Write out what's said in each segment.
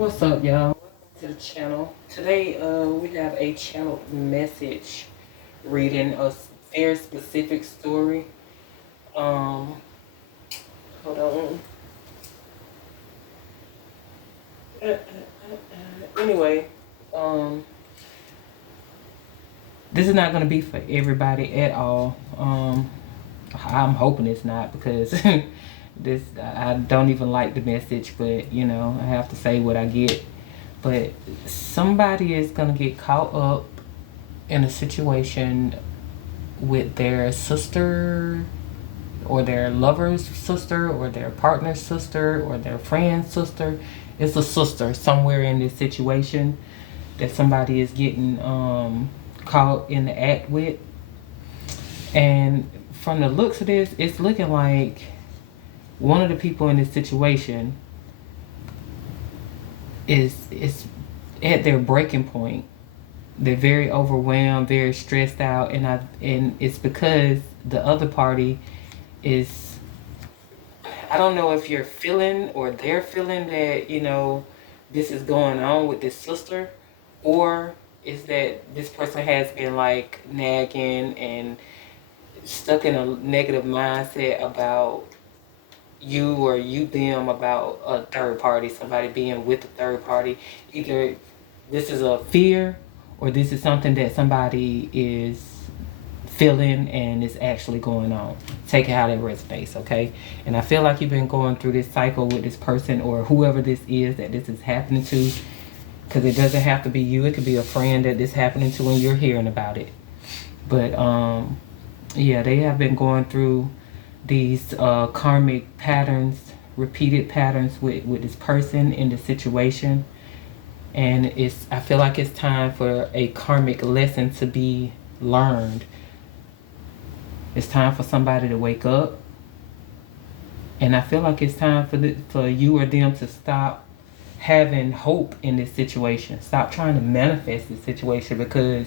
What's up, y'all? Welcome to the channel. Today, we have a channel message reading a very specific story. Um, Hold on. Anyway, um, this is not gonna be for everybody at all. I'm hoping it's not because this I don't even like the message, but you know I have to say what I get. But somebody is gonna get caught up in a situation with their sister or their lover's sister or their partner's sister or their friend's sister. It's a sister somewhere in this situation that somebody is getting caught in the act with. And from the looks of this, it's looking like one of the people in this situation is at their breaking point. They're very overwhelmed, very stressed out, and it's because the other party is, I don't know if you're feeling or they're feeling that, you know, this is going on with this sister, or is that this person has been like nagging and stuck in a negative mindset about you or you them about a third party, somebody being with a third party. Either this is a fear or this is something that somebody is feeling and it's actually going on. Take it how that resonates, okay? And I feel like you've been going through this cycle with this person or whoever this is that this is happening to, because it doesn't have to be you. It could be a friend that this happening to and you're hearing about it. But yeah, they have been going through these karmic patterns, repeated patterns with this person in the situation. And I feel like it's time for a karmic lesson to be learned. It's time for somebody to wake up. And I feel like it's time for you or them to stop having hope in this situation. Stop trying to manifest this situation because,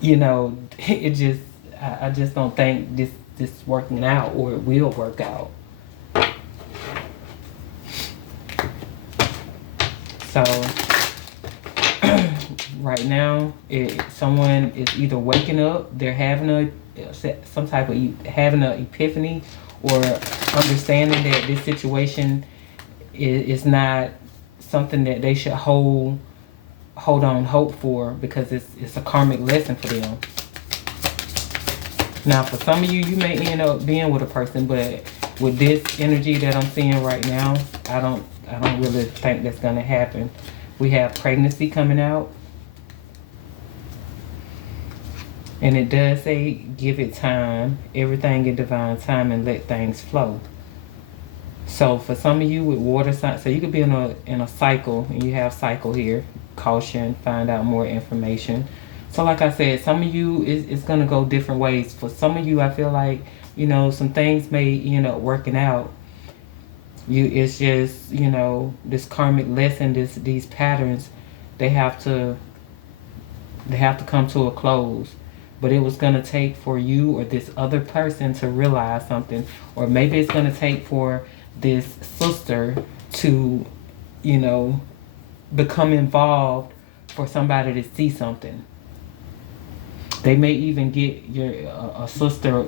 you know, I just don't think this working out or it will work out. So right now, someone is either waking up, they're having having an epiphany, or understanding that this situation is not something that they should hold on hope for, because it's a karmic lesson for them. Now, for some of you, you may end up being with a person, but with this energy that I'm seeing right now, I don't really think that's gonna happen. We have pregnancy coming out. And it does say, give it time, everything in divine time, and let things flow. So for some of you with water signs, so you could be in a cycle, and you have cycle here, caution, find out more information. So like I said, some of you, it's going to go different ways. For some of you, I feel like, you know, some things may end up working out. It's just, you know, this karmic lesson, these patterns, they have to come to a close. But it was going to take for you or this other person to realize something. Or maybe it's going to take for this sister to, you know, become involved, for somebody to see something. They may even get your sister,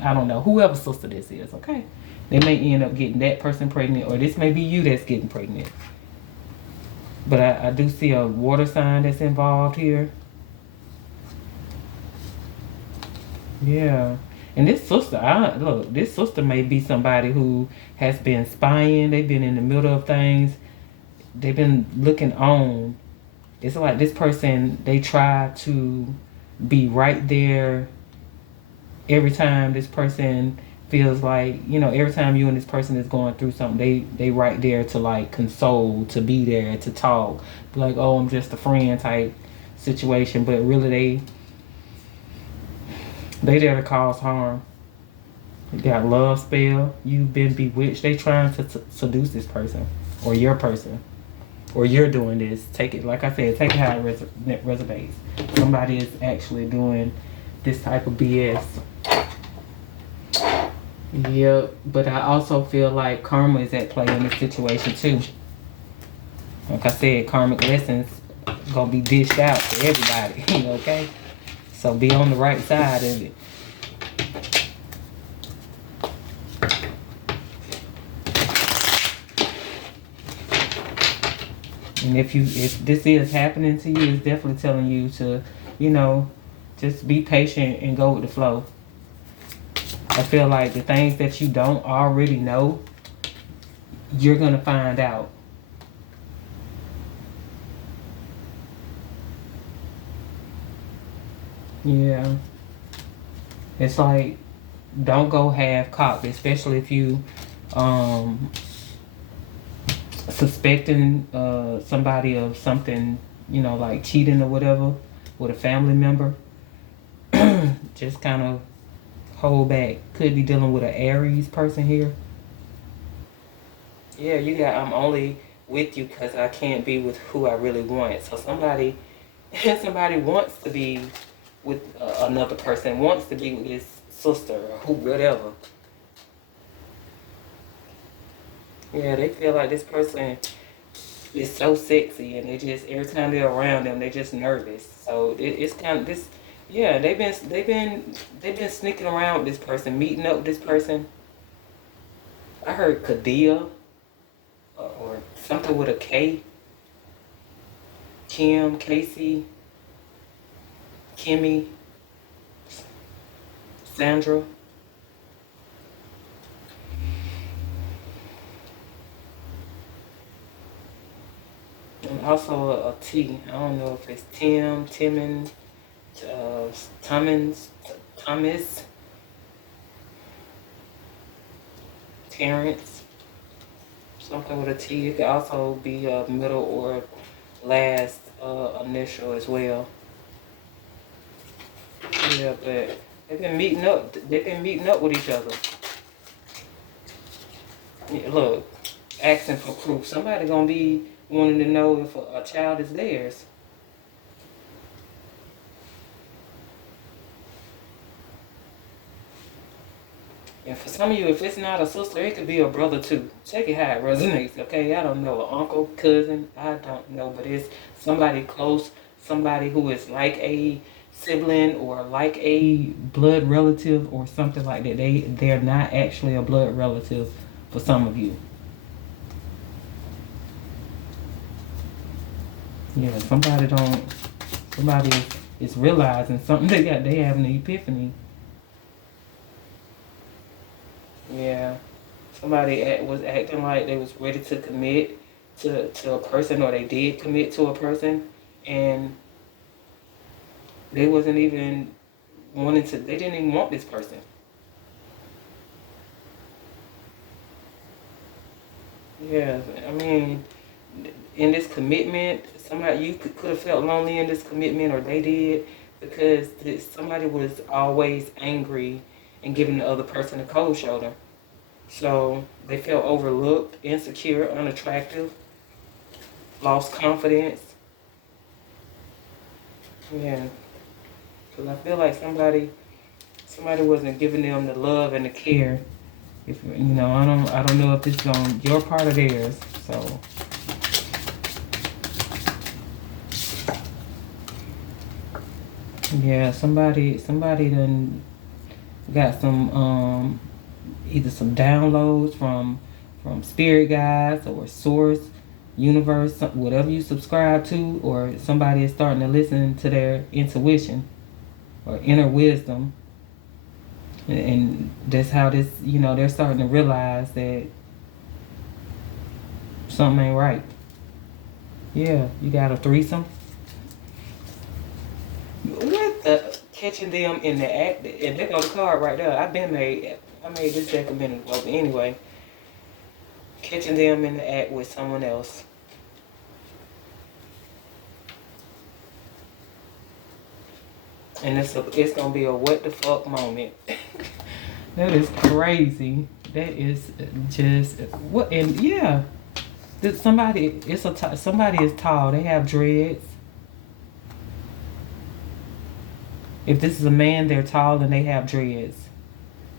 I don't know, whoever sister this is, okay? They may end up getting that person pregnant, or this may be you that's getting pregnant. But I do see a water sign that's involved here. Yeah. And this sister, look, this sister may be somebody who has been spying. They've been in the middle of things. They've been looking on. It's like this person, they try to be right there every time this person feels like, you know, every time you and this person is going through something, they right there to like console, to be there, to talk. Like, oh, I'm just a friend type situation. But really they there to cause harm. You got love spell. You've been bewitched. They trying to seduce this person or your person. Or you're doing this. Take it, like I said, take it how it resonates. Somebody is actually doing this type of BS. Yep, but I also feel like karma is at play in this situation too. Like I said, karmic lessons gonna be dished out to everybody. Okay, so be on the right side of it. And if this is happening to you, it's definitely telling you to, just be patient and go with the flow. I feel like the things that you don't already know, you're gonna find out. Yeah. It's like, don't go half cocked, especially if you suspecting somebody of something, like cheating or whatever with a family member. Just kind of hold back. Could be dealing with an Aries person here. Yeah, you got, I'm only with you because I can't be with who I really want. So somebody, somebody wants to be with another person, wants to be with his sister or who, whatever. Yeah, they feel like this person is so sexy, and they just, every time they're around them, they're just nervous. So it's kind of this. Yeah, they've been sneaking around with this person, meeting up with this person. I heard Kadia or something with a K. Kim, Casey, Kimmy, Sandra. And also a T. I don't know if it's Tim, Timon, uh, Thomas, Thomas, Terrence, something with a T. It could also be a middle or last initial as well. Yeah, but they've been meeting up. They've been meeting up with each other. Yeah, look, asking for proof. Somebody gonna be wanting to know if a child is theirs. And for some of you, if it's not a sister, it could be a brother too. Check it how it resonates, okay? I don't know, an uncle, cousin, I don't know, but it's somebody close, somebody who is like a sibling or like a blood relative or something like that. They're not actually a blood relative for some of you. Yeah, somebody is realizing something. They having an epiphany. Yeah. Somebody was acting like they was ready to commit to a person, or they did commit to a person, and they wasn't even wanting to, they didn't even want this person. Yeah, I mean, in this commitment, somebody, you could have felt lonely in this commitment, or they did, because somebody was always angry and giving the other person a cold shoulder. So they felt overlooked, insecure, unattractive, lost confidence. Yeah, because I feel like somebody wasn't giving them the love and the care. If I don't know if this is on your part or theirs. So yeah, somebody done got some either some downloads from spirit guides or source, universe, whatever you subscribe to, or somebody is starting to listen to their intuition or inner wisdom, and that's how this, they're starting to realize that something ain't right. Yeah, you got a threesome. What the, catching them in the act, and there go the card right there. I made this deck a minute ago, but anyway, catching them in the act with someone else. And it's gonna be a what the fuck moment. That is crazy. That is just what, and yeah, somebody somebody is tall. They have dreads. If this is a man, they're tall and they have dreads.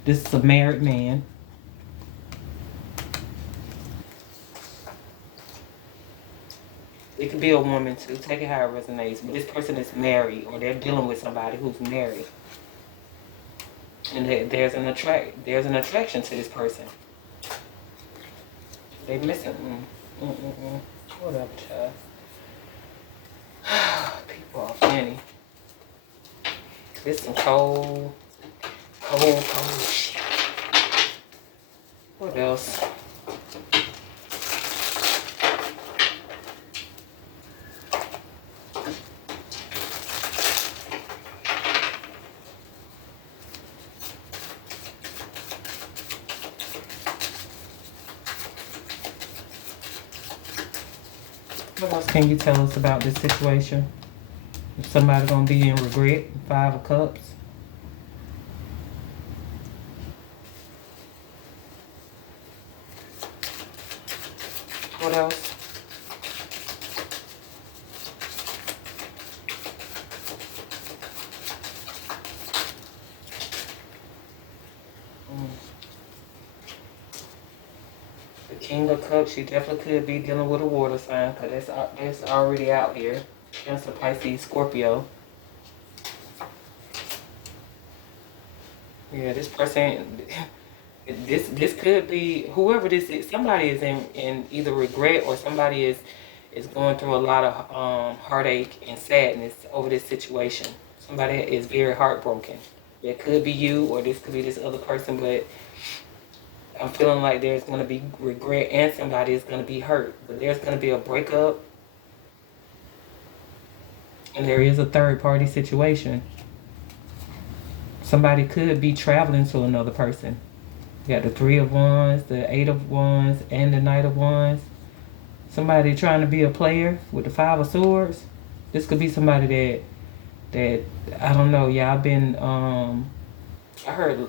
This is a married man. It could be a woman too. Take it how it resonates. But this person is married, or they're dealing with somebody who's married, and there's an attraction to this person. They missing. Whatever, child. People are funny. This some cold shit. What else? What else can you tell us about this situation? If somebody gonna be in regret, 5 of Cups. What else? The King of Cups, you definitely could be dealing with a water sign, because that's already out here. Cancer, Pisces, Scorpio. Yeah, this person, this could be, whoever this is, somebody is in either regret, or somebody is going through a lot of heartache and sadness over this situation. Somebody is very heartbroken. It could be you, or this could be this other person, but I'm feeling like there's going to be regret, and somebody is going to be hurt. But there's going to be a breakup, and there is a third party situation. Somebody could be traveling to another person. You got the 3 of Wands, the 8 of Wands, and the Knight of Wands. Somebody trying to be a player with the 5 of Swords. This could be somebody that I don't know, y'all been I heard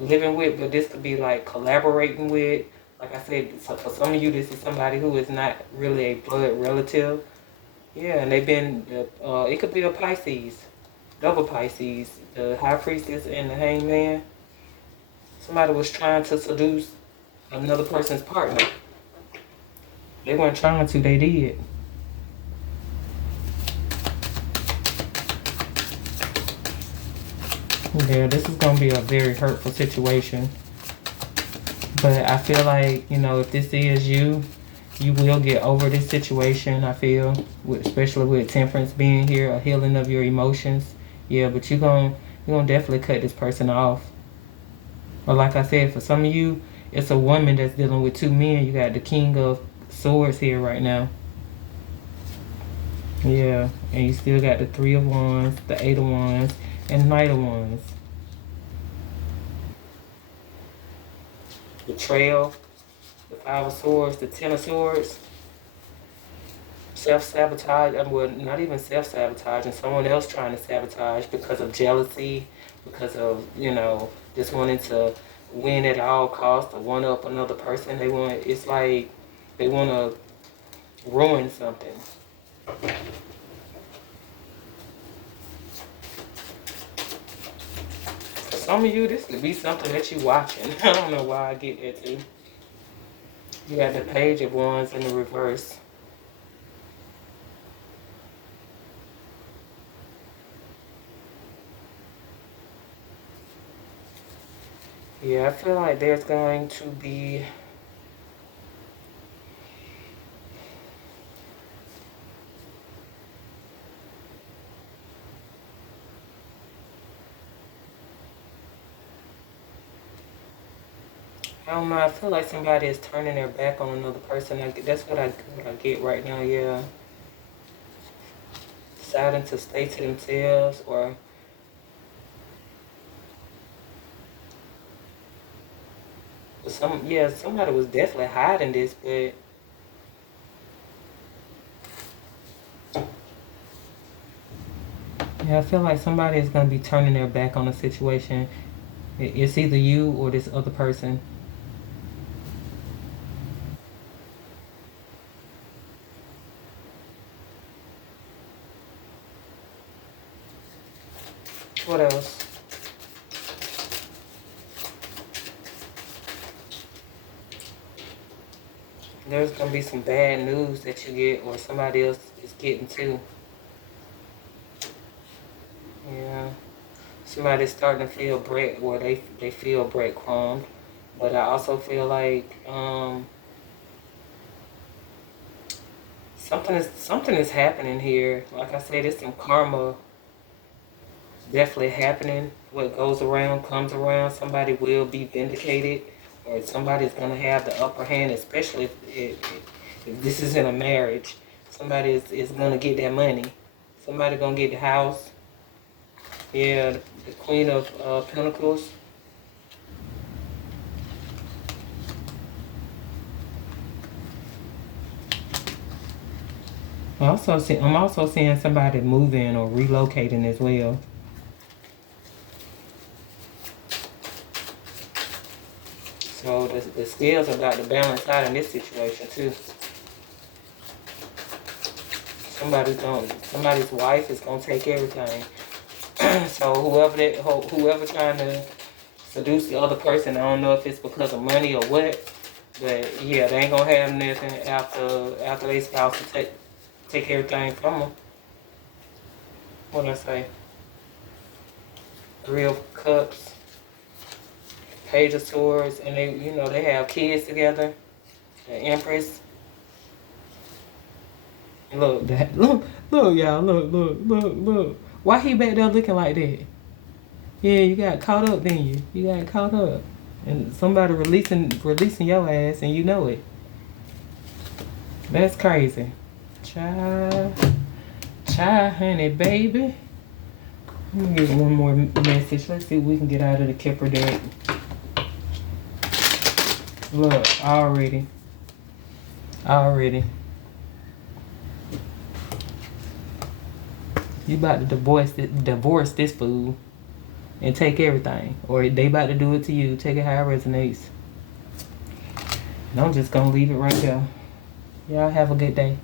living with, but this could be like collaborating with. Like I said, so for some of you, this is somebody who is not really a blood relative. Yeah, and they've been, it could be a Pisces, double Pisces, the High Priestess and the Hangman. Somebody was trying to seduce another person's partner. They weren't trying to, they did. Yeah, this is going to be a very hurtful situation. But I feel like, you know, if this is you, you will get over this situation, I feel. Especially with Temperance being here, a healing of your emotions. Yeah, but you're gonna definitely cut this person off. But like I said, for some of you, it's a woman that's dealing with 2 men. You got the King of Swords here right now. Yeah, and you still got the 3 of Wands, the 8 of Wands, and the Knight of Wands. Betrayal, the 5 of Swords, the 10 of Swords. Self-sabotage, well, not even self-sabotage, and someone else trying to sabotage because of jealousy, because of, you know, just wanting to win at all costs or one up another person. It's like they want to ruin something. For some of you, this could be something that you're watching. I don't know why I get that too. You got the Page of Wands in the reverse. Yeah, I feel like there's going to be I don't know, I feel like somebody is turning their back on another person. That's what I get right now, yeah. Deciding to stay to themselves, or somebody was definitely hiding this, but yeah, I feel like somebody is going to be turning their back on the situation. It's either you or this other person. What else? There's gonna be some bad news that you get, or somebody else is getting too. Yeah. Somebody's starting to feel bread, or they feel breadcrumbed. But I also feel like something is happening here. Like I said, it's some karma definitely happening. What goes around comes around. Somebody will be vindicated, or somebody's gonna have the upper hand, especially if this is in a marriage. Somebody is gonna get that money. Somebody gonna get the house. Yeah, the Queen of Pentacles. I'm also seeing somebody moving or relocating as well. So the scales are about to balance out in this situation too. Somebody's wife is gonna take everything. So whoever trying to seduce the other person, I don't know if it's because of money or what, but yeah, they ain't gonna have nothing after they spouse to take everything from them. What did I say? Three of Cups, Page of Swords, and they have kids together. The Empress. Look, look, y'all, look. Why he back there looking like that? Yeah, you got caught up, didn't you? You got caught up, and somebody releasing your ass, and you know it. That's crazy. Child, honey, baby. Let me get one more message. Let's see if we can get out of the Kipper deck. Look, already. You about to divorce this fool and take everything. Or they about to do it to you. Take it how it resonates. And I'm just going to leave it right there. Y'all have a good day.